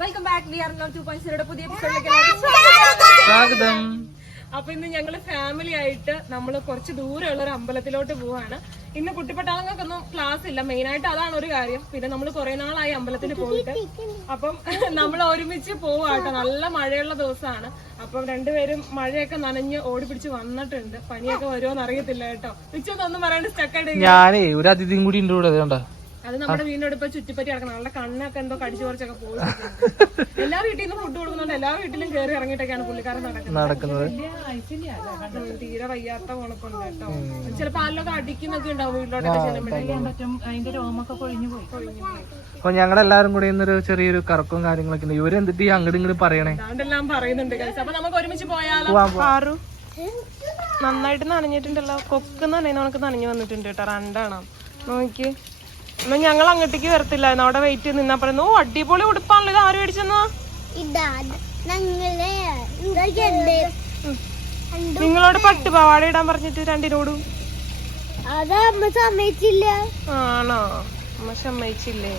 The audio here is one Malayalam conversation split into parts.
Welcome back V R two point സീറോയുടെ പുതിയ എപ്പിസോഡിലേക്ക് എല്ലാവർക്കും സ്വാഗതം. അപ്പൊ ഇന്ന് ഞങ്ങൾ ഫാമിലി ആയിട്ട് നമ്മൾ കുറച്ച് ദൂരെയുള്ള ഒരു അമ്പലത്തിലോട്ട് പോവാണ്. ഇന്ന് കുട്ടിപ്പട്ടാളങ്ങൾക്കൊന്നും ക്ലാസ് ഇല്ല. മെയിൻ ആയിട്ട് അതാണ് ഒരു കാര്യം. പിന്നെ നമ്മൾ കുറെ നാളായി അമ്പലത്തിൽ പോയിട്ട്. അപ്പം നമ്മൾ ഒരുമിച്ച് പോവാട്ടോ. നല്ല മഴയുള്ള ദിവസമാണ് അപ്പം രണ്ടുപേരും മഴയൊക്കെ നനഞ്ഞ് ഓടി പിടിച്ച് വന്നിട്ടുണ്ട്. പനിയൊക്കെ വരുമോന്ന് അറിയത്തില്ല കേട്ടോ. ഉച്ചൊന്നും പറയാണ്ട് സ്റ്റക്കായിട്ട് ഞാനേ ഒരു അതിഥിയും കൂടി ഉണ്ട് ഇവിടെ അതുകൊണ്ടാ അത് നമ്മുടെ വീടിനോട് ഇപ്പൊ ചുറ്റിപ്പറ്റി കിടക്കണം നമ്മുടെ കണ്ണൊക്കെ എന്തോ കടിച്ചു കുറച്ചൊക്കെ പോയിട്ടുണ്ട് എല്ലാ വീട്ടിൽ നിന്ന് ഫുഡ് കൊടുക്കുന്നുണ്ട്. എല്ലാ വീട്ടിലും കയറി ഇറങ്ങിയിട്ടൊക്കെയാണ് പുള്ളിക്കാരൻ നടക്കുന്നത്. നടക്കുന്നത്. തീരെ വയ്യാത്ത ഉണക്കുണ്ട് കേട്ടോ. ചിലപ്പോ പാലിലൊക്കെ അടിക്കുന്നൊക്കെ ഉണ്ടാവും വീട്ടിലോട്ടൊക്കെ ചെല്ലുമ്പോഴേക്കും അതിന്റെ രോമൊക്കെ കൊഴിഞ്ഞു പോയി. അപ്പൊ ഞങ്ങളെല്ലാരും കൂടെ ഇന്നൊരു ചെറിയൊരു കറക്കും കാര്യങ്ങളൊക്കെ ഉണ്ട്. ഇവർ എന്തിട്ട് ഈ അങ്ങോട്ട് ഇങ്ങോട്ട് പറയണേ? എല്ലാം പറയുന്നുണ്ട്. അപ്പൊ നമുക്ക് ഒരുമിച്ച് പോയാലോ? നന്നായിട്ട് നനഞ്ഞിട്ടുണ്ടല്ലോ. കൊക്ക് നനയുന്ന കണക്ക് നനഞ്ഞു വന്നിട്ടുണ്ട് കേട്ടോ. രണ്ടാണോ നോക്കി എന്നാ ഞങ്ങൾ അങ്ങോട്ടേക്ക് വരത്തില്ല അവിടെ വെയിറ്റ് നിന്നാ പറയുന്നു ഓ അടിപൊളി ഉടുപ്പാണല്ലോ. ഇത് ആര് മേടിച്ചെന്നാ? നിങ്ങളോട് പട്ടുപാവാട ഇടാൻ പറഞ്ഞിട്ട് രണ്ടിനോടും? ആണോ? അമ്മ സമ്മതിച്ചില്ലേ?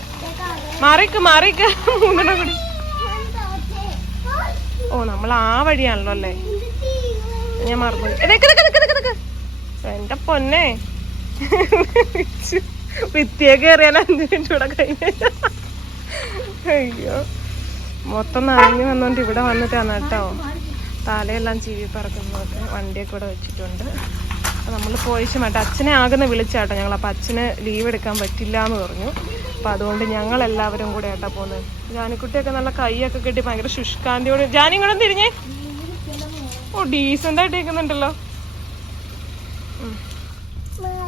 മാറിക്ക് മാറിക്ക്. മൂന്നെണ്ണം കൂടി. ഓ നമ്മൾ ആ വഴിയാണല്ലോ അല്ലേ? ഞാൻ മറന്നു എന്റെ പൊന്നെ. മിനിറ്റ് ഇവിടെ കഴിഞ്ഞ. അയ്യോ. മൊത്തം നനഞ്ഞു വന്നോണ്ട് ഇവിടെ വന്നിട്ടാണ് കേട്ടോ. തലയെല്ലാം ചീവി പറക്കുന്നതൊക്കെ വണ്ടിയൊക്കെ ഇവിടെ വെച്ചിട്ടുണ്ട്. നമ്മൾ പോയിച്ച് മാട്ടെ അച്ഛനെ ആകുന്ന വിളിച്ചാട്ടോ ഞങ്ങൾ അപ്പം അച്ഛന് ലീവ് എടുക്കാൻ പറ്റില്ല എന്ന് പറഞ്ഞു. അപ്പം അതുകൊണ്ട് ഞങ്ങൾ എല്ലാവരും കൂടെ ആട്ടാ പോകുന്നത് ജാനിക്കുട്ടിയൊക്കെ നല്ല കൈയൊക്കെ കെട്ടി ഭയങ്കര ശുഷ്കാന്തിയോട് ജാനി കൂടെ തിരിഞ്ഞേ. ഓ ഡീസന്റ് ആയിട്ട് ഇരിക്കുന്നുണ്ടല്ലോ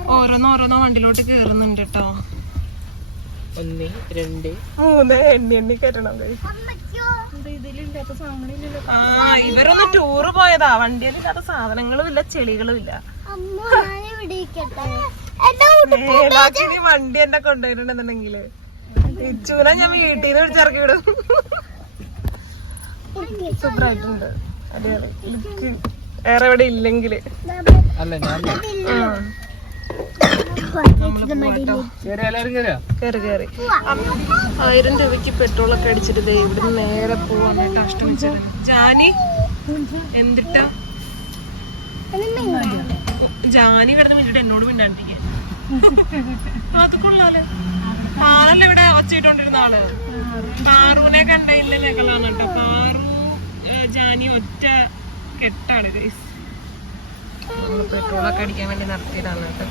ഉം. ഓരോന്നോ ഓരോന്നോ വണ്ടിയിലോട്ട് കേറുന്നുണ്ട് കേട്ടോ. ഒന്ന് രണ്ട്. മൂന്ന് എണ്ണി എണ്ണി കയറ്റണം. ആ ഇവരൊന്ന് ടൂറ് പോയതാ. വണ്ടിയിൽ ഇല്ലാത്ത സാധനങ്ങളും ഇല്ല ചെളികളും ഇല്ല. അമ്മ ഞാൻ ഇവിടെ ഇരിക്കട്ടെ എന്റെ മേലാക്കി ഇനി വണ്ടി എന്നെ കൊണ്ടുവരുന്നുണ്ടെന്നുണ്ടെങ്കിൽ ഇച്ചൂനെ ഞാൻ വീട്ടിൽ നിന്ന് വിളിച്ചിറക്കി വിടും. സൂപ്പർ ആയിട്ടുണ്ട് അതെ ലുക്ക് വേറെ എവിടെ ഇല്ലെങ്കിൽ. അല്ല ഞാൻ കേറി കേറി. ആയിരം രൂപയ്ക്ക് പെട്രോൾ ഒക്കെ അടിച്ചിട്ട് ദേ ഇവിടുന്ന് നേരെ പോവാനായിട്ട് അഷ്ടമിച്ചാണ് ജാനി എന്തിട്ടാ? ജാനി കിടന്ന് മിണ്ടിട്ട് എന്നോട് മിണ്ടാണ്ടിരിക്കാൻ അത് കൊള്ളാലോ. ആളല്ലേ ഇവിടെ ഒച്ചയിട്ടോണ്ടിരുന്ന ആൾ? പാറുവിനെ കണ്ടതിന്റെ ഞങ്ങളാണ് കേട്ടോ പാറു ജാനി ഒറ്റ കെട്ടാണ് പെട്രോളൊക്കെ അടിക്കാൻ വേണ്ടി നടത്തിയതാണ് കേട്ടോ.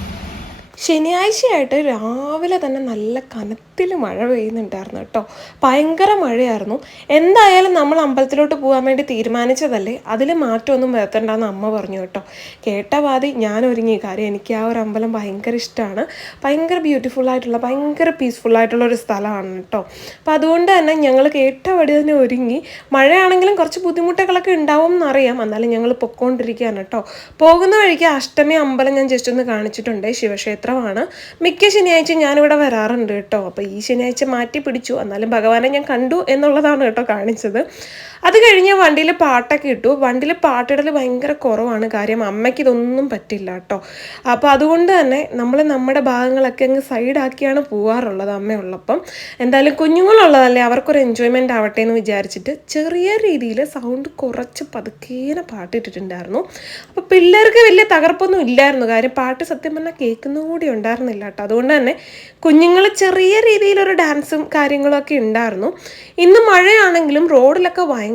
ശനിയാഴ്ചയായിട്ട് രാവിലെ തന്നെ നല്ല കനത്തിൽ മഴ പെയ്യുന്നുണ്ടായിരുന്നു കേട്ടോ. ഭയങ്കര മഴയായിരുന്നു. എന്തായാലും നമ്മൾ അമ്പലത്തിലോട്ട് പോകാൻ വേണ്ടി തീരുമാനിച്ചതല്ലേ? അതിൽ മാറ്റമൊന്നും വരുത്തണ്ടെന്ന് അമ്മ പറഞ്ഞു കേട്ടോ. കേട്ട പാതി ഞാൻ ഒരുങ്ങി കാര്യം എനിക്ക് ആ ഒരു അമ്പലം ഭയങ്കര ഇഷ്ടമാണ്. ഭയങ്കര ബ്യൂട്ടിഫുൾ ആയിട്ടുള്ള ഭയങ്കര പീസ്ഫുൾ ആയിട്ടുള്ള ഒരു സ്ഥലമാണ് കേട്ടോ. അപ്പോൾ അതുകൊണ്ട് തന്നെ ഞങ്ങൾ കേട്ട പടി തന്നെ ഒരുങ്ങി. മഴയാണെങ്കിലും കുറച്ച് ബുദ്ധിമുട്ടുകളൊക്കെ ഉണ്ടാവും എന്നറിയാം. എന്നാലും ഞങ്ങൾ പൊക്കോണ്ടിരിക്കുകയാണ് കേട്ടോ. പോകുന്ന വഴിക്ക് അഷ്ടമി അമ്പലം ഞാൻ ജസ്റ്റ് ഒന്ന് കാണിച്ചിട്ടുണ്ട്. ശിവക്ഷേത്രമാണ് മിക്ക ശനിയാഴ്ച ഞാനിവിടെ വരാറുണ്ട് കേട്ടോ. അപ്പോൾ ഈ ശനിയാഴ്ച മാറ്റി പിടിച്ചു. എന്നാലും ഭഗവാനെ ഞാൻ കണ്ടു എന്നുള്ളതാണ് കേട്ടോ കാണിച്ചത്. അത് കഴിഞ്ഞ് വണ്ടിയിൽ പാട്ടൊക്കെ ഇട്ടു. വണ്ടിയിൽ പാട്ടിടൽ ഭയങ്കര കുറവാണ് കാര്യം അമ്മയ്ക്ക് ഇതൊന്നും പറ്റില്ല കേട്ടോ. അപ്പോൾ അതുകൊണ്ട് തന്നെ നമ്മൾ നമ്മുടെ ഭാഗങ്ങളൊക്കെ അങ്ങ് സൈഡാക്കിയാണ് പോവാറുള്ളത് അമ്മയുള്ളപ്പം എന്തായാലും കുഞ്ഞുങ്ങളുള്ളതല്ലേ അവർക്കൊരു എൻജോയ്മെന്റ് ആവട്ടെ എന്ന് വിചാരിച്ചിട്ട് ചെറിയ രീതിയിൽ സൗണ്ട് കുറച്ച് പതുക്കേനെ പാട്ടിട്ടിട്ടുണ്ടായിരുന്നു. അപ്പോൾ പിള്ളേർക്ക് വലിയ തകർപ്പൊന്നും ഇല്ലായിരുന്നു. കാര്യം പാട്ട് സത്യം പറഞ്ഞാൽ കേൾക്കുന്നതുകൂടി ഉണ്ടായിരുന്നില്ല കേട്ടോ. അതുകൊണ്ട് തന്നെ കുഞ്ഞുങ്ങൾ ചെറിയ രീതിയിലൊരു ഡാൻസും കാര്യങ്ങളൊക്കെ ഉണ്ടായിരുന്നു. ഇന്ന് മഴയാണെങ്കിലും റോഡിലൊക്കെ ഭയങ്കര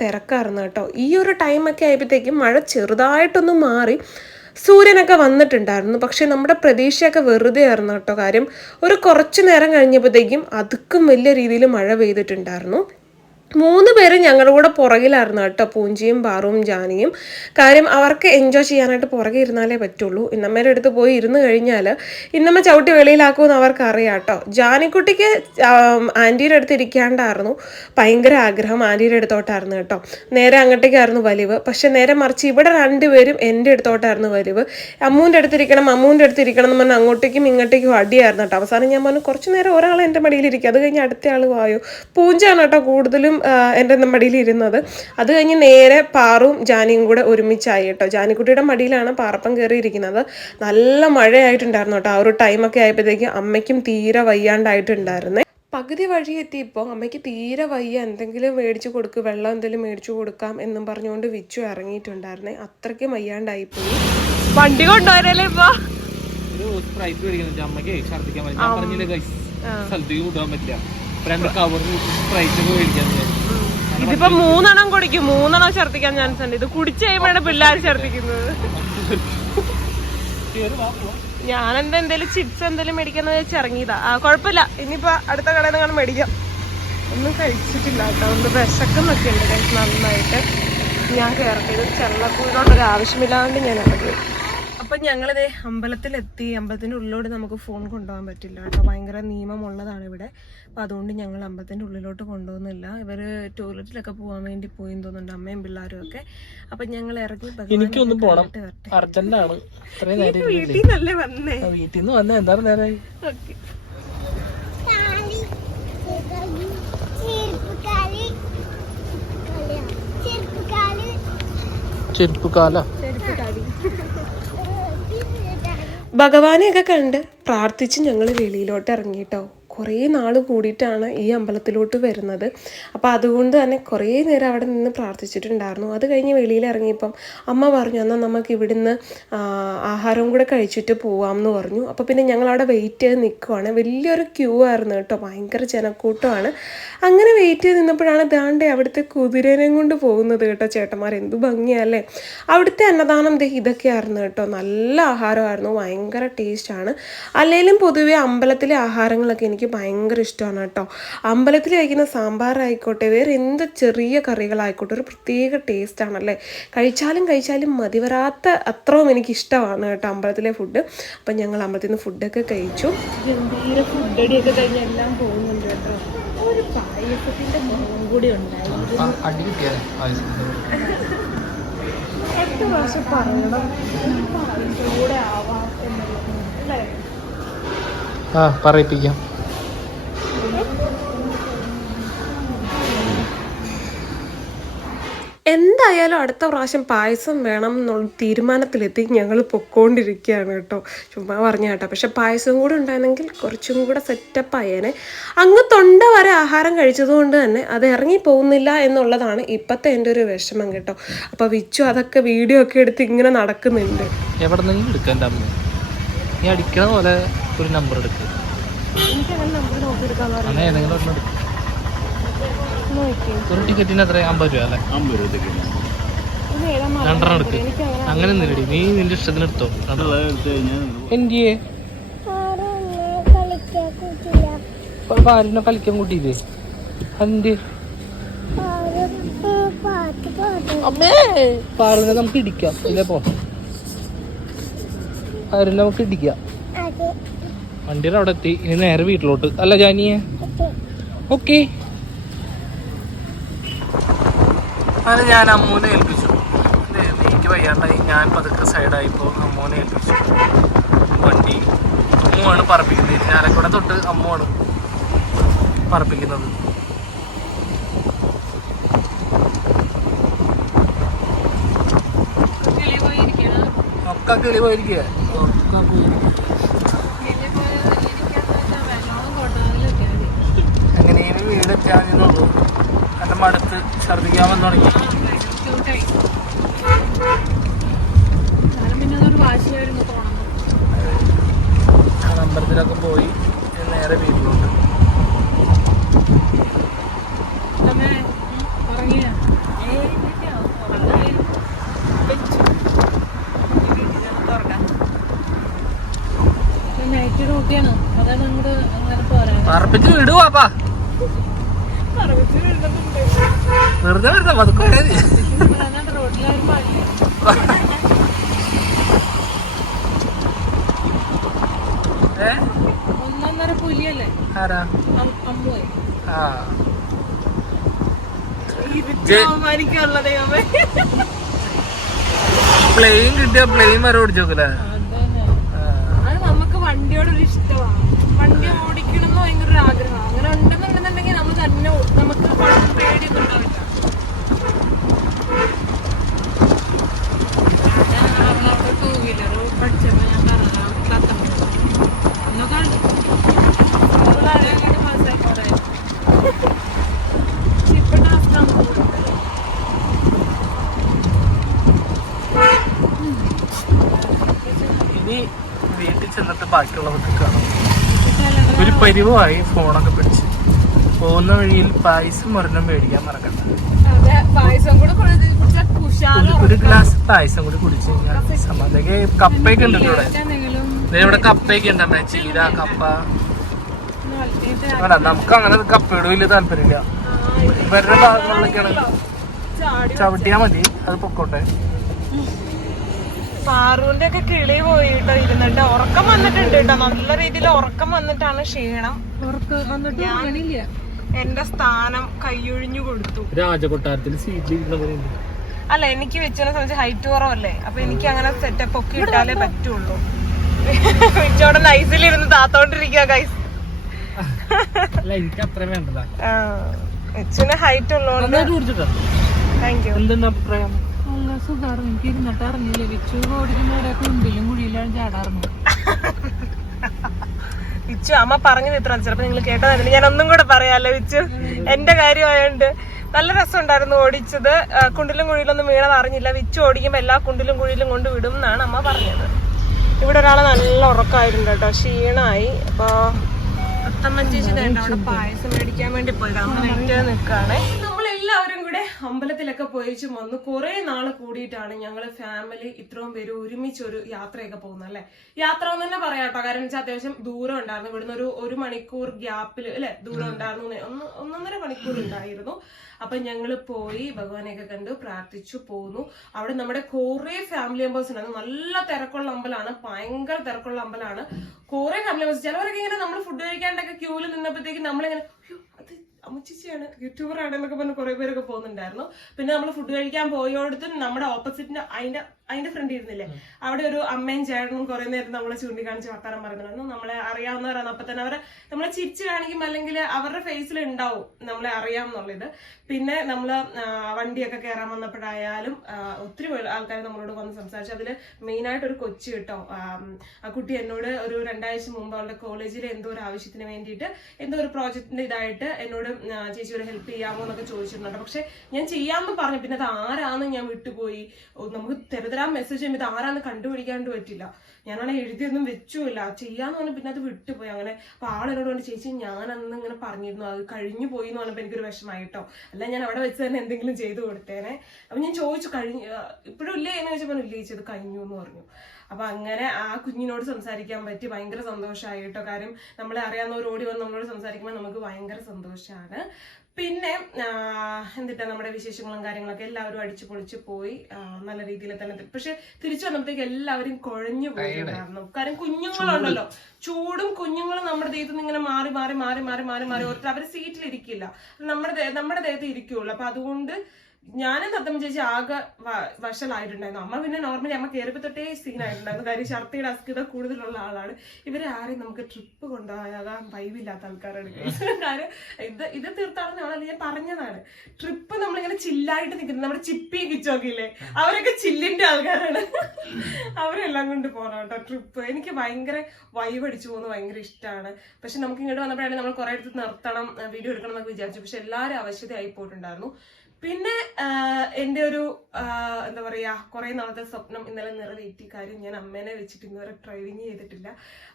തിരക്കായിരുന്നു കേട്ടോ. ഈ ഒരു ടൈമൊക്കെ ആയപ്പോഴത്തേക്കും മഴ ചെറുതായിട്ടൊന്ന് മാറി സൂര്യനൊക്കെ വന്നിട്ടുണ്ടായിരുന്നു. പക്ഷെ നമ്മുടെ പ്രതീക്ഷയൊക്കെ വെറുതെ ആയിരുന്നു കേട്ടോ. കാര്യം ഒരു കുറച്ച് നേരം കഴിഞ്ഞപ്പോഴത്തേക്കും അതുക്കും വലിയ രീതിയിൽ മഴ പെയ്തിട്ടുണ്ടായിരുന്നു. മൂന്ന് പേര് ഞങ്ങളുടെ കൂടെ പുറകിലായിരുന്നു കേട്ടോ പൂഞ്ചിയും ബാറും ജാനിയും. കാര്യം അവർക്ക് എൻജോയ് ചെയ്യാനായിട്ട് പുറകെ ഇരുന്നാലേ പറ്റുള്ളൂ. ഇന്നമ്മയുടെ അടുത്ത് പോയി ഇരുന്ന് കഴിഞ്ഞാൽ ഇന്നമ്മ ചവിട്ടി വെളിയിലാക്കുമെന്ന് അവർക്ക് അറിയാം കേട്ടോ. ജാനിക്കുട്ടിക്ക് ആന്റിയുടെ അടുത്ത് ഇരിക്കാണ്ടായിരുന്നു. ഭയങ്കര ആഗ്രഹം ആന്റിയുടെ അടുത്തോട്ടായിരുന്നു കേട്ടോ. നേരെ അങ്ങോട്ടേക്കായിരുന്നു വലിവ്. പക്ഷെ നേരെ മറിച്ച് ഇവിടെ രണ്ടുപേരും എന്റെ അടുത്തോട്ടായിരുന്നു വലിവ്. അമ്മൂന്റെ അടുത്തിരിക്കണം അമ്മൂന്റെ അടുത്തിരിക്കണം എന്ന് പറഞ്ഞാൽ അങ്ങോട്ടേക്കും ഇങ്ങോട്ടേക്കും അടിയായിരുന്നു കേട്ടോ. അവസാനം ഞാൻ പറഞ്ഞു കുറച്ച് നേരം ഒരാൾ എന്റെ മടിയിലിരിക്കും. അത് കഴിഞ്ഞ് അടുത്ത ആൾ വായോ. പൂഞ്ചാണ് കേട്ടോ കൂടുതലും എന്റെ മടിയിൽ ഇരുന്നത് അത് കഴിഞ്ഞ് നേരെ പാറും ജാനിയും കൂടെ ഒരുമിച്ചായി കേട്ടോ. ജാനിക്കുട്ടിയുടെ മടിയിലാണ് പാറപ്പം കയറിയിരിക്കുന്നത്. നല്ല മഴയായിട്ടുണ്ടായിരുന്നു കേട്ടോ. ആ ഒരു ടൈമൊക്കെ ആയപ്പോഴത്തേക്കും അമ്മയ്ക്കും തീരെ വയ്യാണ്ടായിട്ടുണ്ടായിരുന്നേ. പകുതി വഴി എത്തിയപ്പോൾ അമ്മയ്ക്ക് തീരെ വയ്യ. എന്തെങ്കിലും മേടിച്ചു കൊടുക്കുക വെള്ളം എന്തെങ്കിലും മേടിച്ചു കൊടുക്കാം എന്നും പറഞ്ഞുകൊണ്ട് വിച്ചു ഇറങ്ങിയിട്ടുണ്ടായിരുന്നേ. അത്രയ്ക്ക് വയ്യാണ്ടായിപ്പോയി. വണ്ടി കൊണ്ടുപോയാലേ ഇപ്പൊ? അമ്മയ്ക്ക് ഛർദ്ദിക്കാൻ പറ്റില്ല. രണ്ട് സ്പ്രൈറ്റ് മേടിക്കാൻ ഇതിപ്പോ മൂന്നെണ്ണം കുടിക്കും. മൂന്നെണ്ണം ഛർദിക്കാൻ ചാൻസ് ഉണ്ട്. ഇത് കുടിച്ചു കഴിയുമ്പോഴാണ് പിള്ളേർ ഛർദിക്കുന്നത് ഞാൻ എന്താ എന്തേലും ചിപ്സ് എന്തെങ്കിലും മേടിക്കാന്ന് വെച്ച് ഇറങ്ങിയതാ. ആ കുഴപ്പമില്ല. ഇനിയിപ്പോ അടുത്ത കടയിൽ നിന്ന് മേടിക്കാം. ഒന്നും കഴിച്ചിട്ടില്ല കേട്ടോ. ഒന്ന് വിശക്കുന്നൊക്കെ ഉണ്ട് നന്നായിട്ട്. ഞാൻ കയറട്ടെ ഇത് ചെള്ളക്കൂടിനോട് ഒരു ആവശ്യമില്ലാണ്ട് ഞാൻ ഇറങ്ങി. അപ്പൊ ഞങ്ങളിത് അമ്പലത്തിലെത്തി. അമ്പലത്തിന്റെ ഉള്ളിലോട്ട് നമുക്ക് ഫോൺ കൊണ്ടുപോകാൻ പറ്റില്ല കേട്ടോ. ഭയങ്കര നിയമമുള്ളതാണ് ഇവിടെ. അപ്പൊ അതുകൊണ്ട് ഞങ്ങൾ അമ്പലത്തിന്റെ ഉള്ളിലോട്ട് കൊണ്ടുപോകുന്നില്ല. ഇവർ ടോയ്ലറ്റിലൊക്കെ പോകാൻ വേണ്ടി പോയി തോന്നുന്നുണ്ട് അമ്മയും പിള്ളേരും ഒക്കെ. അപ്പൊ ഞങ്ങൾ ഇറങ്ങി എനിക്കൊന്നും പോണം. അർജന്റാണ്? വീട്ടിൽ വന്നേ? ആ, വീട്ടിൽ നിന്ന് വന്ന. എന്താ നേരായി. ഓക്കെ. ചെരുപ്പ് കാലി. ചെരുപ്പ് കാല. ഭഗവാനെയൊക്കെ കണ്ട് പ്രാർത്ഥിച്ച് ഞങ്ങൾ വെളിയിലോട്ട് ഇറങ്ങിട്ടോ കുറേ നാൾ കൂടിയിട്ടാണ് ഈ അമ്പലത്തിലോട്ട് വരുന്നത്. അപ്പോൾ അതുകൊണ്ട് തന്നെ കുറേ നേരം അവിടെ നിന്ന് പ്രാർത്ഥിച്ചിട്ടുണ്ടായിരുന്നു. അത് കഴിഞ്ഞ് വെളിയിൽ ഇറങ്ങിയപ്പം അമ്മ പറഞ്ഞു എന്നാൽ നമുക്ക് ഇവിടുന്ന് ആഹാരം കൂടെ കഴിച്ചിട്ട് പോവാം എന്ന് പറഞ്ഞു. അപ്പോൾ പിന്നെ ഞങ്ങൾ അവിടെ വെയിറ്റ് ചെയ്ത് നിൽക്കുവാണ് വലിയൊരു ക്യൂ ആയിരുന്നു കേട്ടോ. ഭയങ്കര ജനക്കൂട്ടമാണ്. അങ്ങനെ വെയിറ്റ് ചെയ്ത് നിന്നപ്പോഴാണ് ദാണ്ടെ അവിടുത്തെ കുതിരനെ കൊണ്ട് പോകുന്നത് കേട്ടോ. ചേട്ടന്മാർ എന്ത് ഭംഗിയല്ലേ. അവിടുത്തെ അന്നദാനം ദേ ഇതൊക്കെ ഇതൊക്കെയായിരുന്നു കേട്ടോ. നല്ല ആഹാരമായിരുന്നു. ഭയങ്കര ടേസ്റ്റാണ് അല്ലെങ്കിലും പൊതുവേ അമ്പലത്തിലെ ആഹാരങ്ങളൊക്കെ എനിക്ക് ഭയങ്കര ഇഷ്ടമാണ് കേട്ടോ. അമ്പലത്തിൽ കഴിക്കുന്ന സാമ്പാറായിക്കോട്ടെ വേറെ എന്ത് ചെറിയ കറികളായിക്കോട്ടെ ഒരു പ്രത്യേക ടേസ്റ്റ് ആണല്ലേ? കഴിച്ചാലും കഴിച്ചാലും മതിവരാത്ത അത്രയും എനിക്ക് ഇഷ്ടമാണ് കേട്ടോ അമ്പലത്തിലെ ഫുഡ് അപ്പം ഞങ്ങൾ അമ്പലത്തിൽ നിന്ന് ഫുഡൊക്കെ കഴിച്ചു. ഗംഭീര ഫുഡടിയൊക്കെ കഴിഞ്ഞ് എല്ലാം പോകുന്നുണ്ട് കേട്ടോ. ഒരു പായസത്തിന്റെ കുറവും കൂടി ഉണ്ടായിരുന്നു എട്ട് പ്രാവശ്യം പറയണം. കൂടെ ആവാം എന്നുള്ളത്. അല്ലേ? ആ പറയിപ്പിക്കാം. എന്തായാലും അടുത്ത പ്രാവശ്യം പായസം വേണം എന്നുള്ള തീരുമാനത്തിലെത്തി ഞങ്ങൾ പൊക്കോണ്ടിരിക്കുകയാണ് കേട്ടോ. ചുമ്മാ പറഞ്ഞ കേട്ടോ. പക്ഷെ പായസം കൂടെ ഉണ്ടായിരുന്നെങ്കിൽ കുറച്ചും കൂടെ സെറ്റപ്പ് ആയേനെ. അങ്ങ് തൊണ്ട വരെ ആഹാരം കഴിച്ചതുകൊണ്ട് തന്നെ അത് ഇറങ്ങി പോകുന്നില്ല എന്നുള്ളതാണ് ഇപ്പോഴത്തെ എന്റെ ഒരു വിഷമം കേട്ടോ. അപ്പോൾ വിച്ചു അതൊക്കെ വീഡിയോ ഒക്കെ എടുത്ത് ഇങ്ങനെ നടക്കുന്നുണ്ട്. എവിടെ നിന്നെങ്കിലും എടുക്കാൻ അമ്മ. നീ അടിക്കണ പോലെ ഒരു നമ്പർ എടുക്കുക എനിക്കങ്ങനെ നമ്പർ അങ്ങനെ നോക്കി ഒരു ടിക്കറ്റിന് എത്ര അമ്പത് രൂപ അല്ലേ? ഏതാ രണ്ടെണ്ണം എടുക്ക്. അങ്ങനെ നീ നിന്റെ ഇഷ്ടത്തിന് എടുത്തോ. എന്തിയെ? കളിക്കാൻ കൂട്ടില്ല പാലിനെ കളിക്കാൻ കൂട്ടിയില്ലേ? അമ്മേ! പാറിനെ നമുക്ക് ഇടിക്കാം. ഇല്ലേ പോ. പാറിനെ നമുക്ക് ഇടിക്കാം. അതെ. വണ്ടിയുടെ അവിടെ എത്തി. ഇനി നേരെ വീട്ടിലോട്ട്. അല്ല ജാനിയെ. ഓക്കെ. അങ്ങനെ ഞാൻ അമ്മൂനെ ഏൽപ്പിച്ചു. എനിക്ക് വയ്യാണ്ടായി. ഞാൻ പതുക്കെ സൈഡായിപ്പോ അമ്മൂനെ ഏൽപ്പിച്ചു. വണ്ടി അമ്മുവാണ് പറപ്പിക്കുന്നത് ഞാനക്കൂടെ തൊട്ട് അമ്മുവാണ് പറപ്പിക്കുന്നത് ഒക്കെ കിളി പോയിരിക്കുക ഒക്കെ പോയിരിക്കുക എങ്ങനെയും വീടെത്താനുള്ളൂ എന്റെ മടുത്ത് ഛർദ്ദിക്കാൻ വന്നു തുടങ്ങി ആ അമ്പലത്തിലൊക്കെ പോയി നേരെ വീട്ടിലോട്ട്. പറപ്പിച്ച് വിടുവാപ്പാ വെറുതെ വെറുതെ പതുക്കെ ഒന്നൊന്നര പുലിയല്ലേ ആരാ? ആ. പ്ലെയിൻ കിട്ടിയ പ്ലെയിൻ വരെ ഓടിച്ചു നോക്കല്ലേ നമുക്ക് വണ്ടിയോടൊരു ഇഷ്ടമാണ് വണ്ടി ഓടിക്കണം എന്ന് ഭയങ്കര ഒരു ആഗ്രഹമാണ് അങ്ങനെ ഉണ്ടെന്നുണ്ടെന്നുണ്ടെങ്കിൽ നമ്മൾ തന്നെ ഓ- നമുക്ക് കുഴപ്പം പേടിയൊന്നും ഉണ്ടാവില്ല ഞാൻ അവിടെ ടൂ വീലർ പഠിച്ചപ്പോ ഞാൻ പറഞ്ഞ അന്നൊക്കെ പാസ്സായി ബാക്കിയുള്ളവർക്ക് കാണാം ഒരു പരിവായി ഫോണൊക്കെ പിടിച്ച്. പോകുന്ന വഴിയിൽ പായസം ഒരെണ്ണം മേടിക്കാൻ മറക്കണ്ട. ഒരു- ഗ്ലാസ് പായസം കൂടി കുടിച്ചു കഴിഞ്ഞാൽ സമാധാനക്ക് കപ്പയൊക്കെ ഉണ്ടല്ലോ ഇവിടെ. ഇവിടെ കപ്പയൊക്കെ ഉണ്ട് ചീര കപ്പ. അല്ല നമുക്ക് അങ്ങനെ കപ്പയുടെ വലിയ താല്പര്യമില്ല. ഇവരുടെ ഭാഗങ്ങളിലൊക്കെയാണ്. ചവിട്ടിയാ മതി. അത് പൊക്കോട്ടെ. പാറുവിന്റെ ഒക്കെ കിളി പോയിട്ട് ഇരുന്നിട്ട് ഉറക്കം വന്നിട്ടുണ്ട് കേട്ടോ. നല്ല രീതിയിൽ ഉറക്കം വന്നിട്ടാണ് ക്ഷീണം. ഉറക്കം വന്നിട്ട് ഉറങ്ങണില്ല എന്റെ സ്ഥാനം കൈയൊഴിഞ്ഞു കൊടുത്തു. രാജകൊട്ടാരത്തിൽ സീറ്റിൽ അല്ല എനിക്ക് വെച്ചതിനെ സംബന്ധിച്ച് ഹൈറ്റ് കുറവല്ലേ? അപ്പൊ എനിക്ക് അങ്ങനെ സെറ്റപ്പ് ഒക്കെ ഇട്ടാലേ പറ്റുള്ളൂ. വിച്ചോടെ നൈസിലിരുന്ന് താത്തോണ്ടിരിക്കുക ഗൈസ് അല്ല എനിക്ക് ഹൈറ്റ് ഉള്ളതുകൊണ്ട് താങ്ക് യു എന്തെന്ന് അഭിപ്രായം? നല്ല സുഖമായിരുന്നു എനിക്ക് ഇരുന്നിട്ട് അറിഞ്ഞില്ല? വിച്ചു ഓടിക്കുന്നവരെ കുണ്ടിലും കുഴിയിലാണ് ചാടാറുന്നു വിച്ചു അമ്മ പറഞ്ഞത് ഇത്ര ചിലപ്പോ നിങ്ങൾ കേട്ടതായിരുന്നു ഞാൻ ഒന്നും കൂടെ പറയാലോ വിച്ചു? എന്റെ കാര്യമായോണ്ട്. നല്ല രസമുണ്ടായിരുന്നു ഓടിച്ചത്. കുണ്ടിലും കുണ്ടിലും കുഴിയിലൊന്നും വീണത് അറിഞ്ഞില്ല. വിച്ചു ഓടിക്കുമ്പോ എല്ലാ കുണ്ടിലും കുഴിയിലും കൊണ്ട് വിടും എന്നാണ് അമ്മ പറഞ്ഞത്. ഇവിടെ ഒരാൾ നല്ല ഉറക്കമായിരുന്നു കേട്ടോ. ക്ഷീണമായി. അപ്പൊ അത്തമ്മ ചേച്ചി അവിടെ പായസം മേടിക്കാൻ വേണ്ടി പോയത്. അമ്മ നിൽക്കുകയാണ് അമ്പലത്തിലൊക്കെ പോയിച്ച് വന്ന് കുറെ നാൾ കൂടിയിട്ടാണ് ഞങ്ങൾ ഫാമിലി ഇത്രയും പേര് ഒരുമിച്ച് ഒരു യാത്രയൊക്കെ പോകുന്നത് അല്ലെ? യാത്ര എന്ന് തന്നെ പറയാട്ടോ കാരണം വെച്ചാൽ അത്യാവശ്യം ദൂരം ഉണ്ടായിരുന്നു. ഇവിടുന്ന് ഒരു ഒരു മണിക്കൂർ ഗ്യാപ്പിൽ അല്ലെ? ദൂരം ഉണ്ടായിരുന്നു ഒന്ന് ഒന്നൊന്നര മണിക്കൂർ ഉണ്ടായിരുന്നു. അപ്പൊ ഞങ്ങൾ പോയി ഭഗവാനെയൊക്കെ കണ്ടു പ്രാർത്ഥിച്ചു പോന്നു. അവിടെ നമ്മുടെ കുറെ ഫാമിലി മെമ്പേഴ്സ് ഉണ്ടായിരുന്നു. നല്ല തിരക്കുള്ള അമ്പലമാണ് ഭയങ്കര തിരക്കുള്ള അമ്പലമാണ് കുറെ ഫാമിലി മെമ്പേഴ്സ് ചിലവരൊക്കെ ഇങ്ങനെ നമ്മൾ ഫുഡ് കഴിക്കാണ്ടൊക്കെ ക്യൂവിൽ നിന്നപ്പോഴത്തേക്ക് നമ്മളിങ്ങനെ "അയ്യോ, അത് അമ്മച്ചിച്ചിയാണ് യൂട്യൂബർ ആണെന്നൊക്കെ പറഞ്ഞ് കുറെ പേരൊക്കെ പോകുന്നുണ്ടായിരുന്നു. പിന്നെ നമ്മൾ ഫുഡ് കഴിക്കാൻ പോയോടത്തും നമ്മുടെ ഓപ്പോസിറ്റിന്റെ അതിന്റെ അതിന്റെ ഫ്രണ്ട് ഇരുന്നില്ലേ? അവിടെ ഒരു അമ്മയും ചേട്ടനും കുറെ നേരം നമ്മളെ ചൂണ്ടിക്കാണിച്ച് വർത്താനം പറയുന്നുണ്ടായിരുന്നു നമ്മളെ അറിയാവുന്നവരാണ് അപ്പൊ തന്നെ അവരെ നമ്മളെ ചിരിച്ചു കാണിക്കും അല്ലെങ്കിൽ അവരുടെ ഫേസിൽ ഉണ്ടാവും നമ്മളെ അറിയാമെന്നുള്ളത് പിന്നെ നമ്മൾ വണ്ടിയൊക്കെ കയറാൻ വന്നപ്പോഴായാലും ഒത്തിരി ആൾക്കാർ നമ്മളോട് വന്ന് സംസാരിച്ചു അതിൽ മെയിനായിട്ട് ഒരു കൊച്ചു കേട്ടോ. ആ, കുട്ടി എന്നോട് ഒരു രണ്ടാഴ്ച മുമ്പ് അവളുടെ കോളേജിലെ എന്തോ ഒരു ആവശ്യത്തിന് വേണ്ടിയിട്ട് എന്തോ ഒരു പ്രോജക്റ്റിന്റെ ഇതായിട്ട് എന്നോട് ചേച്ചി ഒരു ഹെൽപ്പ് ചെയ്യാമോ എന്നൊക്കെ ചോദിച്ചിട്ടുണ്ട്. പക്ഷെ ഞാൻ ചെയ്യാമെന്ന് പറഞ്ഞു. പിന്നെ അത് ആരാന്ന് ഞാൻ വിട്ടുപോയി. നമുക്ക് നമുക്ക് തെരുതരാൻ മെസ്സേജ് ചെയ്യുമ്പോൾ ഇത് ആരാന്ന് കണ്ടുപിടിക്കാണ്ട് പറ്റില്ല. ഞാനാണെ എഴുതിയൊന്നും വെച്ചുമില്ല. ചെയ്യാന്ന് പറഞ്ഞാൽ പിന്നെ അത് വിട്ടുപോയി. അങ്ങനെ അപ്പൊ ആളെന്നോട് കൊണ്ട് ചേച്ചി ഞാൻ അന്ന് ഇങ്ങനെ പറഞ്ഞിരുന്നു. അത് കഴിഞ്ഞു പോയി എന്ന് പറഞ്ഞപ്പോൾ എനിക്കൊരു വിഷമായിട്ടോ. അല്ല ഞാൻ അവിടെ വെച്ച് തന്നെ എന്തെങ്കിലും ചെയ്തു കൊടുത്തേനെ. അപ്പൊ ഞാൻ ചോദിച്ചു കഴിഞ്ഞു ഇപ്പോഴും ഇല്ലേ? എന്ന് ചോദിച്ചപ്പോൾ ഇല്ലേ ചേച്ചി അത് കഴിഞ്ഞു എന്ന് പറഞ്ഞു. അപ്പൊ അങ്ങനെ ആ കുഞ്ഞിനോട് സംസാരിക്കാൻ പറ്റി. ഭയങ്കര സന്തോഷമായി കേട്ടോ. കാര്യം നമ്മളെ അറിയാവുന്നവർ ഓടി വന്ന് നമ്മളോട് സംസാരിക്കുമ്പോൾ നമുക്ക് ഭയങ്കര സന്തോഷമാണ് പിന്നെ എന്തിട്ടാ നമ്മുടെ വിശേഷങ്ങളും കാര്യങ്ങളൊക്കെ എല്ലാവരും അടിച്ചു പൊളിച്ച് പോയി നല്ല രീതിയിൽ തന്നെ പക്ഷെ തിരിച്ചു വന്നപ്പോഴത്തേക്ക് എല്ലാവരും കുഴഞ്ഞു പോയിട്ടുണ്ടായിരുന്നു. കാരണം കുഞ്ഞുങ്ങളുണ്ടല്ലോ. ചൂടും കുഞ്ഞുങ്ങളും നമ്മുടെ ദേഹത്ത് നിന്ന് ഇങ്ങനെ മാറി മാറി മാറി മാറി മാറി മാറി ഓർത്ത് അവർ സീറ്റിൽ ഇരിക്കില്ല നമ്മുടെ നമ്മുടെ ദേഹത്ത് ഇരിക്കുള്ളൂ. അപ്പൊ അതുകൊണ്ട് ഞാനും തത്തമ്മ ചേച്ചി ആകെ വഷളായിട്ടുണ്ടായിരുന്നു. അമ്മ പിന്നെ നോർമലി അമ്മ കയറിപ്പോ തൊട്ടേ സീനായിട്ടുണ്ടായിരുന്നു. കാര്യം ഛർദിയുടെ അസ്കിത കൂടുതലുള്ള ആളാണ്. ഇവരെ ആരെയും നമുക്ക് ട്രിപ്പ് കൊണ്ടുപോയാകാൻ വൈവില്ലാത്ത ആൾക്കാരാണ്. കാര്യം ഇത് ഇത് തീർത്ഥാടനമാണല്ലോ ഞാൻ പറഞ്ഞതാണ്. ട്രിപ്പ് നമ്മളിങ്ങനെ ചില്ലായിട്ട് നിൽക്കുന്നത്. നമ്മുടെ ചിപ്പി കിച്ചോക്കില്ലേ? അവരൊക്കെ ചില്ലിന്റെ ആൾക്കാരാണ്. അവരെല്ലാം കൊണ്ട് പോകണം കേട്ടോ ട്രിപ്പ് എനിക്ക് ഭയങ്കര വൈബ് അടിച്ചു പോകുന്നത് ഭയങ്കര ഇഷ്ടമാണ് പക്ഷെ നമുക്ക് ഇങ്ങോട്ട് വന്നപ്പോഴാണ് നമ്മൾ കുറെ അടുത്ത് നിർത്തണം വീഡിയോ എടുക്കണം എന്നൊക്കെ വിചാരിച്ചു. പക്ഷെ എല്ലാവരും ആവശ്യതയായി പോയിട്ടുണ്ടായിരുന്നു. പിന്നെ എന്റെ ഒരു എന്താ പറയാ കുറെ നാളത്തെ സ്വപ്നം ഇന്നലെ നിറവേറ്റി കാര്യം ഞാൻ അമ്മേനെ വെച്ചിട്ട് ഇന്നുവരെ ഡ്രൈവിങ് ചെയ്തിട്ടില്ല.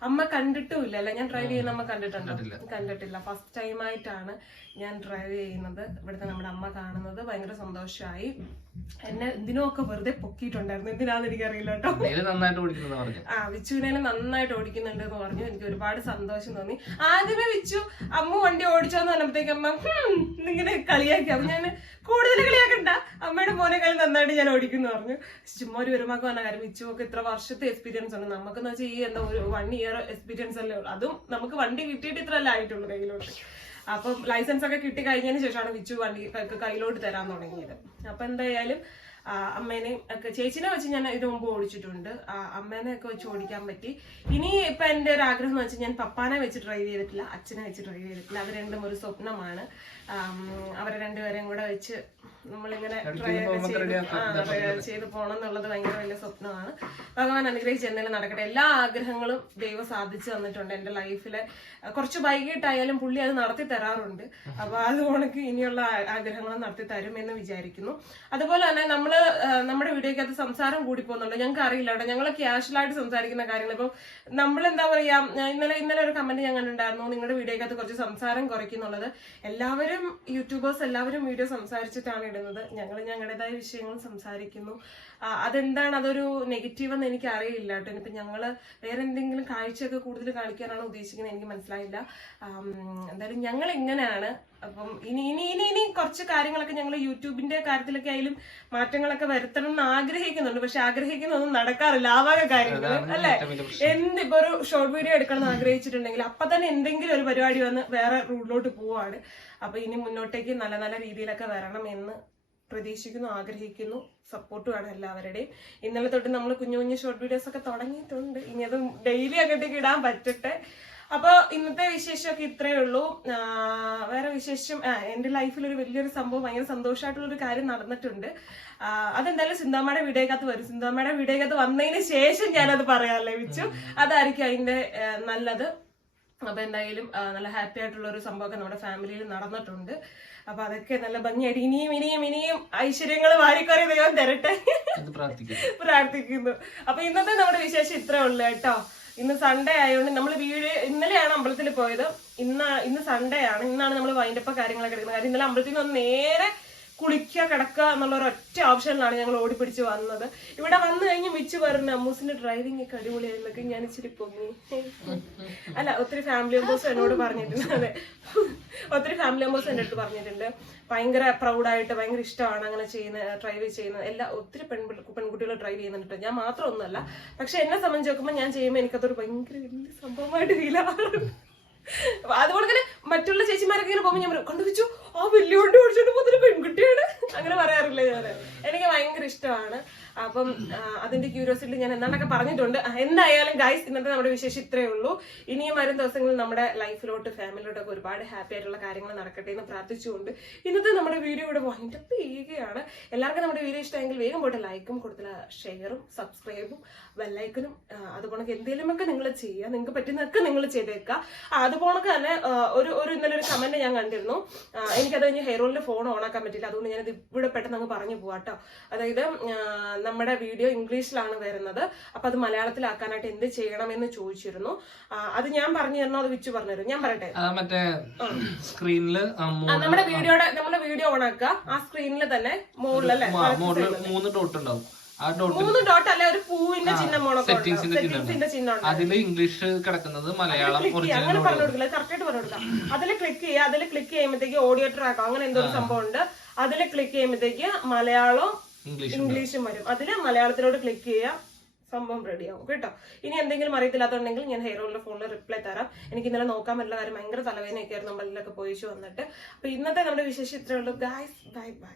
അമ്മ കണ്ടിട്ടുമില്ല അല്ല? ഞാൻ ഡ്രൈവ് ചെയ്യുന്ന അമ്മ കണ്ടിട്ടുണ്ടോ? കണ്ടിട്ടില്ല. ഫസ്റ്റ് ടൈം ആയിട്ടാണ് ഞാൻ ഡ്രൈവ് ചെയ്യുന്നത്. ഇവിടുത്തെ നമ്മുടെ അമ്മ കാണുന്നത്. ഭയങ്കര സന്തോഷമായി എന്നെ ഇതിനൊക്കെ വെറുതെ പൊക്കിയിട്ടുണ്ടായിരുന്നു? എന്തിനാന്ന് എനിക്കറിയില്ല കേട്ടോ. ആ വിച്ചുവിനെ നന്നായിട്ട് ഓടിക്കുന്നുണ്ട് എന്ന് പറഞ്ഞു. എനിക്ക് ഒരുപാട് സന്തോഷം തോന്നി. ആദ്യമേ വിച്ചു അമ്മ വണ്ടി ഓടിച്ചോന്ന് പറഞ്ഞപ്പോഴത്തേക്ക് അമ്മ ഇങ്ങനെ കളിയാക്കി. അപ്പൊ ഞാൻ കൂടുതൽ കളിയാക്കണ്ട. അമ്മയുടെ മോനെ കളി നന്നായിട്ട് ഞാൻ ഓടിക്കുന്നു പറഞ്ഞു. ചുമ്മാ ഒരു ഒരുമാക്ക് വന്ന കാര്യം വിച്ചു ഒക്കെ ഇത്ര വർഷത്തെ എക്സ്പീരിയൻസ് ഉണ്ട്. നമുക്കെന്ന് വെച്ചാൽ ഈ എന്താ ഒരു വൺ ഇയർ എക്സ്പീരിയൻസ് അല്ലേ ഉള്ളൂ. അതും നമുക്ക് വണ്ടി കിട്ടിയിട്ട് ഇത്ര അല്ല ആയിട്ടുള്ളൂ കയ്യിലോട്ട്. അപ്പം ലൈസൻസ് ഒക്കെ കിട്ടി കഴിഞ്ഞതിന് ശേഷമാണ് വിച്ചു വണ്ടി കയ്യിലോട്ട് തരാൻ തുടങ്ങിയത്. അപ്പൊ എന്തായാലും അമ്മേനെ അമ്മേനെയും ഒക്കെ ചേച്ചിനെ വെച്ച് ഞാൻ ഇതിനു മുമ്പ് ഓടിച്ചിട്ടുണ്ട്. അമ്മേനെ ഒക്കെ വെച്ച് ഓടിക്കാൻ പറ്റി. ഇനി ഇപ്പൊ എന്റെ ഒരു ആഗ്രഹം എന്ന് വെച്ചാൽ ഞാൻ പപ്പാനെ വെച്ച് ഡ്രൈവ് ചെയ്തിട്ടില്ല അച്ഛനെ വെച്ച് ഡ്രൈവ് ചെയ്തിട്ടില്ല. അത് രണ്ടും ഒരു സ്വപ്നമാണ്. അവരെ രണ്ടുപേരെയും കൂടെ വെച്ച് നമ്മളിങ്ങനെ ഒക്കെ ചെയ്ത് ചെയ്ത് പോകണം എന്നുള്ളത് ഭയങ്കര വലിയ സ്വപ്നമാണ്. ഭഗവാൻ അനുഗ്രഹിച്ച് എന്തെങ്കിലും നടക്കട്ടെ. എല്ലാ ആഗ്രഹങ്ങളും ദൈവം സാധിച്ചു തന്നിട്ടുണ്ട് എന്റെ ലൈഫിലെ. കുറച്ച് വൈകിട്ടായാലും പുള്ളി അത് നടത്തി തരാറുണ്ട്. അപ്പൊ അത് കണക്ക് ഇനിയുള്ള ആഗ്രഹങ്ങളും നടത്തി തരും എന്ന് വിചാരിക്കുന്നു. അതുപോലെ തന്നെ നമ്മൾ നമ്മുടെ നമ്മുടെ വീഡിയോക്കകത്ത് സംസാരം കൂടി പോകുന്നുണ്ട്. ഞങ്ങൾക്ക് അറിയില്ല കേട്ടോ. ഞങ്ങൾ ക്യാഷ്വലായിട്ട് സംസാരിക്കുന്ന കാര്യങ്ങൾ. ഇപ്പം നമ്മൾ എന്താ പറയാ ഇന്നലെ ഇന്നലെ ഒരു കമന്റ് ഞാൻ കണ്ടിട്ടുണ്ടായിരുന്നു. നിങ്ങളുടെ വീഡിയോക്കകത്ത് കുറച്ച് സംസാരം കുറയ്ക്കുന്നുള്ളത്. എല്ലാവരും യൂട്യൂബേഴ്സ് എല്ലാവരും വീഡിയോ സംസാരിച്ചിട്ടാണ് ഇടുന്നത്. ഞങ്ങൾ ഞങ്ങളുടേതായ വിഷയങ്ങൾ സംസാരിക്കുന്നു. അതെന്താണ്? അതൊരു നെഗറ്റീവ് എന്ന് എനിക്ക് അറിയില്ല കേട്ടോ. ഇനിയിപ്പോ ഞങ്ങൾ വേറെ എന്തെങ്കിലും കാഴ്ചയൊക്കെ കൂടുതൽ കാണിക്കാനാണ് ഉദ്ദേശിക്കുന്നത് എനിക്ക് മനസ്സിലായില്ല. എന്തായാലും ഞങ്ങൾ എങ്ങനെയാണ് അപ്പം ഇനി ഇനി ഇനി ഇനി കുറച്ച് കാര്യങ്ങളൊക്കെ ഞങ്ങൾ യൂട്യൂബിന്റെ കാര്യത്തിലൊക്കെ ആയാലും മാറ്റങ്ങളൊക്കെ വരുത്തണം എന്ന് ആഗ്രഹിക്കുന്നുണ്ട്. പക്ഷെ ആഗ്രഹിക്കുന്നൊന്നും നടക്കാറില്ല. ആവാക കാര്യങ്ങൾ അല്ലെ? എന്തിപ്പോ ഒരു ഷോർട്ട് വീഡിയോ എടുക്കണം എന്ന് ആഗ്രഹിച്ചിട്ടുണ്ടെങ്കിൽ അപ്പൊ തന്നെ എന്തെങ്കിലും ഒരു പരിപാടി വന്ന് വേറെ റൂട്ടിലോട്ട് പോവാണ്. അപ്പൊ ഇനി മുന്നോട്ടേക്ക് നല്ല നല്ല രീതിയിലൊക്കെ വരണം എന്ന് പ്രതീക്ഷിക്കുന്നു ആഗ്രഹിക്കുന്നു. സപ്പോർട്ട് വേണം എല്ലാവരുടെയും. ഇന്നലെ തൊട്ട് നമ്മൾ കുഞ്ഞു കുഞ്ഞു ഷോർട്ട് വീഡിയോസ് ഒക്കെ തുടങ്ങിയിട്ടുണ്ട്. ഇനി അത് ഡെയിലി അങ്ങോട്ടേക്ക് ഇടാൻ പറ്റട്ടെ. അപ്പൊ ഇന്നത്തെ വിശേഷമൊക്കെ ഇത്രയേ ഉള്ളൂ. വേറെ വിശേഷം എന്റെ ലൈഫിൽ ഒരു വലിയൊരു സംഭവം ഭയങ്കര സന്തോഷമായിട്ടുള്ള ഒരു കാര്യം നടന്നിട്ടുണ്ട്. അതെന്തായാലും സിന്താമ്മയുടെ വീഡിയോക്കകത്ത് വരും. സിന്താമ്മയുടെ വീഡിയോക്കകത്ത് വന്നതിന് ശേഷം ഞാനത് പറയാൻ ലഭിച്ചു. അതായിരിക്കും അതിന്റെ നല്ലത്. അപ്പൊ എന്തായാലും നല്ല ഹാപ്പി ആയിട്ടുള്ള ഒരു സംഭവമൊക്കെ നമ്മുടെ ഫാമിലിയിൽ നടന്നിട്ടുണ്ട്. അപ്പൊ അതൊക്കെ നല്ല ഭംഗിയായിട്ട് ഇനിയും ഇനിയും ഇനിയും ഐശ്വര്യങ്ങൾ വാരിക്കറി ദൈവം തരട്ടെ. പ്രാർത്ഥിക്കുന്നു. അപ്പൊ ഇന്നത്തെ നമ്മുടെ വിശേഷം ഇത്രേ ഉള്ളു കേട്ടോ. ഇന്ന് സൺഡേ ആയതുകൊണ്ട് നമ്മൾ വീട് ഇന്നലെയാണ് അമ്പലത്തിൽ പോയത്. ഇന്ന് ഇന്ന് സൺഡേ ആണ്. ഇന്നാണ് നമ്മൾ വൈൻഡപ്പ് കാര്യങ്ങളൊക്കെ എടുക്കുന്നത്. കാര്യം ഇന്നലെ അമ്പലത്തിൽ നിന്ന് നേരെ കുളിക്കുക കിടക്കുക എന്നുള്ള ഒരു ഒറ്റ ഓപ്ഷനിലാണ് ഞങ്ങൾ ഓടിപ്പിടിച്ച് വന്നത്. ഇവിടെ വന്നു കഴിഞ്ഞ് മിച്ച് പറഞ്ഞു അമ്മൂസിന്റെ ഡ്രൈവിംഗ് ഒക്കെ അടിപൊളിയായിരുന്നൊക്കെ ഞാൻ ഇച്ചിരി പൊങ്ങി. അല്ല ഒത്തിരി ഫാമിലി മെമ്പേഴ്സ് എന്നോട് പറഞ്ഞിട്ടുണ്ട്. അതെ. ഒത്തിരി ഫാമിലി മെമ്പേഴ്സ് എന്റെ അടുത്ത് പറഞ്ഞിട്ടുണ്ട്. ഭയങ്കര പ്രൗഡായിട്ട് ഭയങ്കര ഇഷ്ടമാണ് അങ്ങനെ ചെയ്യുന്ന ഡ്രൈവ് ചെയ്യുന്നത് എല്ലാ ഒത്തിരി പെൺപിള്ള പെൺകുട്ടികൾ ഡ്രൈവ് ചെയ്യുന്നുണ്ട്. ഞാൻ മാത്രം മാത്രമൊന്നുമല്ല പക്ഷെ എന്നെ സംബന്ധിച്ച് നോക്കുമ്പോൾ ഞാൻ ചെയ്യുമ്പോൾ എനിക്കതൊരു ഭയങ്കര വലിയ സംഭവമായിട്ട് ഫീൽ ആവാറുണ്ട്. അതുകൊണ്ട് തന്നെ മറ്റുള്ള ചേച്ചിമാരൊക്കെ ഇങ്ങനെ പോകുമ്പോൾ ഞാൻ പറയും കണ്ടുവച്ചു ആ വലിയ വണ്ടി ഓടിച്ചോണ്ട് പോകുന്ന പെൺകുട്ടിയാണ്. അങ്ങനെ പറയാറില്ല ഞാൻ എനിക്ക് ഭയങ്കര ഇഷ്ടമാണ്. അപ്പം അതിന്റെ ക്യൂരിയോസിറ്റി ഞാൻ എന്താണ്ടൊക്കെ പറഞ്ഞിട്ടുണ്ട്. എന്തായാലും ഗൈസ് ഇന്നത്തെ നമ്മുടെ വിശേഷം ഇത്രയേ ഉള്ളൂ. ഇനിയും വരും ദിവസങ്ങളിൽ നമ്മുടെ ലൈഫിലോട്ട് ഫാമിലിയിലോട്ടൊക്കെ ഒരുപാട് ഹാപ്പി ആയിട്ടുള്ള കാര്യങ്ങൾ നടക്കട്ടെ എന്ന് പ്രാർത്ഥിച്ചുകൊണ്ട് ഇന്നത്തെ നമ്മുടെ വീഡിയോ ഇവിടെ വൈൻഡപ്പ് ചെയ്യുകയാണ്. എല്ലാവർക്കും നമ്മുടെ വീഡിയോ ഇഷ്ടമെങ്കിൽ വേഗം പോയിട്ട് ലൈക്കും കൊടുത്തില്ല ഷെയറും സബ്സ്ക്രൈബും ബെല്ലൈക്കനും അതുപോലെ എന്തെങ്കിലുമൊക്കെ നിങ്ങൾ ചെയ്യുക. നിങ്ങൾക്ക് പറ്റുന്നതൊക്കെ നിങ്ങൾ ചെയ്തേക്കുക. അതുപോലെ തന്നെ ഒരു ഒരു ഇന്നലെ ഒരു കമന്റ് ഞാൻ കണ്ടിരുന്നു. എനിക്കത് കഴിഞ്ഞ് ഹെയർ ഓയിലിന്റെ ഫോൺ ഓണാക്കാൻ പറ്റില്ല അതുകൊണ്ട് ഞാനത് ഇവിടെ പെട്ടെന്ന് അങ്ങ് പറഞ്ഞു പോവാട്ടോ. അതായത് നമ്മുടെ വീഡിയോ ഇംഗ്ലീഷിലാണ് വരുന്നത്. അപ്പൊ അത് മലയാളത്തിലാക്കാനായിട്ട് എന്ത് ചെയ്യണം എന്ന് ചോദിച്ചിരുന്നു അത് ഞാൻ പറഞ്ഞു തരണോ അത് വിച്ചു പറഞ്ഞു തരും. ഞാൻ പറയട്ടെ? മറ്റേ സ്ക്രീനിൽ നമ്മുടെ വീഡിയോയുടെ നമ്മുടെ വീഡിയോ ഓൺ ആക്കുക. ആ സ്ക്രീനിൽ തന്നെ മുകളിലല്ലേ മൂന്ന് ഡോട്ട് ഉണ്ടാവും. മൂന്ന് ഡോട്ട് അല്ല? ഒരു പൂവിന്റെ സെറ്റിംഗ്സിന്റെ ചിഹ്നം ഇംഗ്ലീഷ് കിടക്കുന്നത് മലയാളം അങ്ങനെ പറഞ്ഞു കൊടുക്കില്ല കറക്റ്റായിട്ട് പറഞ്ഞു കൊടുക്കാം അതിൽ ക്ലിക്ക് ചെയ്യുക. അതിൽ ക്ലിക്ക് ചെയ്യുമ്പോഴത്തേക്ക് ഓഡിയോ ട്രാക്ക് അങ്ങനെ എന്തോ സംഭവം ഉണ്ട് അതിൽ ക്ലിക്ക് ചെയ്യുമ്പോഴത്തേക്ക് മലയാളം ഇംഗ്ലീഷ് വരും. അതിൽ മലയാളത്തിലോട് ക്ലിക്ക് ചെയ്യുക സംഭവം റെഡി ആവും. കേട്ടോ? ഇനി എന്തെങ്കിലും അറിയത്തില്ലാത്തുണ്ടെങ്കിൽ ഞാൻ ഹെയർ ഓയിലിന്റെ ഫോണിൽ റിപ്ലൈ തരാം. എനിക്ക് ഇന്നലെ നോക്കാൻ പറ്റില്ല കാര്യം ഭയങ്കര തലവേദനയൊക്കെ ആയിരുന്നു നമ്മളിലൊക്കെ പോയിച്ചു വന്നിട്ട്. അപ്പൊ ഇന്നത്തെ നമ്മുടെ വിശേഷം ഇത്രയുള്ളൂ ഗായ്സ് ബൈ ബൈ